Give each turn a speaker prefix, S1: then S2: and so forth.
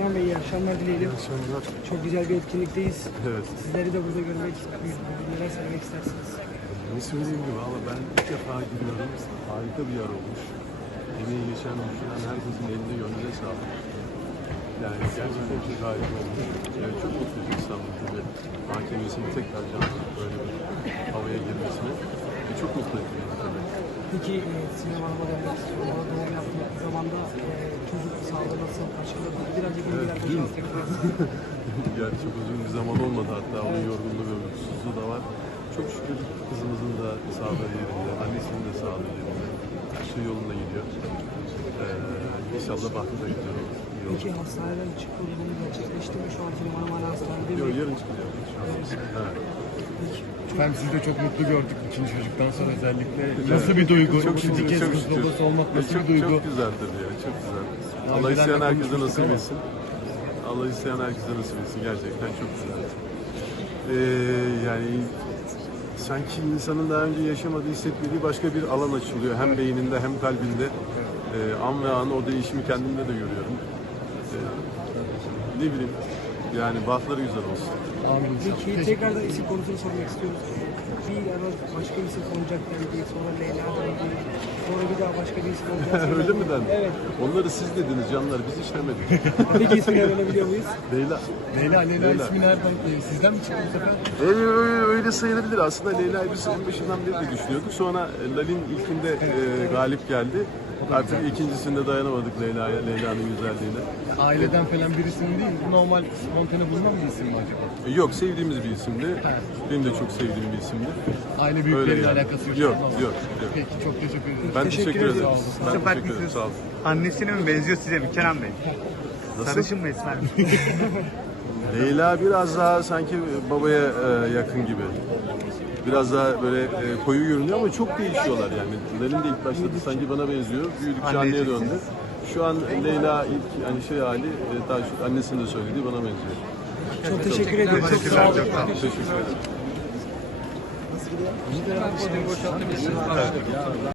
S1: Kenan Bey, iyi akşamlar dileyelim.
S2: İyi akşamlar.
S1: Çok güzel bir etkinlikteyiz.
S2: Evet.
S1: Sizleri de burada görmek, neler söylemek istersiniz?
S2: Ne söyleyeyim ki valla ben ilk defa gidiyorum. Harika bir yer olmuş. Emeği geçen, düşünen herkesin eline gönlüne sağlık. Yani gerçekten çok harika olmuş. Yani çok mutluyum İstanbul gibi mahkemesinin tekrar canlı böyle bir havaya girmesine. Çok mutlu ettim tabii.
S1: Peki sinemama dönmek istiyorum. Bana doğum yaptığım zamanda çocuk sağlığı nasıl karşıladı? Birazcık bilgiler
S2: Yani çok uzun bir zaman olmadı, hatta onun yorgunluğu ve uykusuzluğu da var. Çok şükür kızımızın da sağlığı yerinde, annesinin de sağlığı yerinde. Her şey yolunda gidiyor. İnşallah bahtı da güzel olur.
S1: Peki hastaneden çıkma durumu gerçekleşti mi? Şu an Sinemama hastanede mi?
S2: Yok, yarın çıkacak. Evet.
S3: Efendim sizi de çok mutlu gördük ikinci çocuktan sonra özellikle. Nasıl bir duygu?
S2: Çok şükür,
S3: İkinci kez
S2: çok
S3: kız
S2: şükür.
S3: babası olmak nasıl
S2: Çok,
S3: bir duygu?
S2: çok güzeldir ya, çok güzel.
S3: Daha
S2: Allah
S3: önceden
S2: isteyen
S3: de
S2: herkese
S3: konuşmuştuk
S2: nasip
S3: ama.
S2: etsin. Allah isteyen herkese nasip etsin, gerçekten çok güzel. Yani sanki insanın daha önce yaşamadığı, hissetmediği başka bir alan açılıyor. Hem beyninde hem kalbinde. An ve an o değişimi kendimde de görüyorum. Ne bileyim, yani bahtları güzel olsun.
S3: Amin.
S1: Peki tekrardan isim konusunu sormak istiyoruz. Bir ara başka bir isim konacak dendi, sonra Leyla dendi, sonra bir daha başka bir isim olacak.
S2: Öyle mi dendi?
S1: Evet.
S2: Onları siz dediniz canlar, biz hiç demedik.
S1: Peki ismini öğrenebiliyor muyuz?
S2: Leyla.
S3: Leyla ismi nereden? Sizden mi çıktı bu sefer?
S2: Öyle sayılabilir. Aslında Leyla'yı biz en başından beri de düşünüyorduk. Sonra Lalin ilkinde galip geldi. Artık ikincisinde dayanamadık Leyla'nın güzelliğine.
S3: Aileden falan bir isim değil, normal spontane bulunan bir isim mi acaba?
S2: Yok, sevdiğimiz bir isimdi. Benim de çok sevdiğim bir isimdi.
S3: Aile büyükleriyle
S2: yani.
S3: alakası yok.
S2: Yok.
S3: Peki çok teşekkür ederim.
S2: Ben teşekkür ederim.
S1: ediyoruz.
S2: Ben
S4: Süper
S2: teşekkür ederim.
S4: misiniz?
S2: Sağ olun.
S4: Annesine mi benziyor size mi Kenan Bey?
S2: Nasıl?
S4: Sarışın mı esmer mi?
S2: Leyla biraz daha sanki babaya yakın gibi. Biraz daha böyle koyu görünüyor ama çok değişiyorlar yani. Lalin de ilk başladı sanki bana benziyor. Büyüdükçe anneye döndü. Şu an Leyla ilk hani hali daha şu annesinin de söylediği bana benziyor.
S1: Çok teşekkür ederim. Çok
S4: Teşekkürler,
S1: sağ olun.
S4: çok sağ olun.
S2: Teşekkür ederim.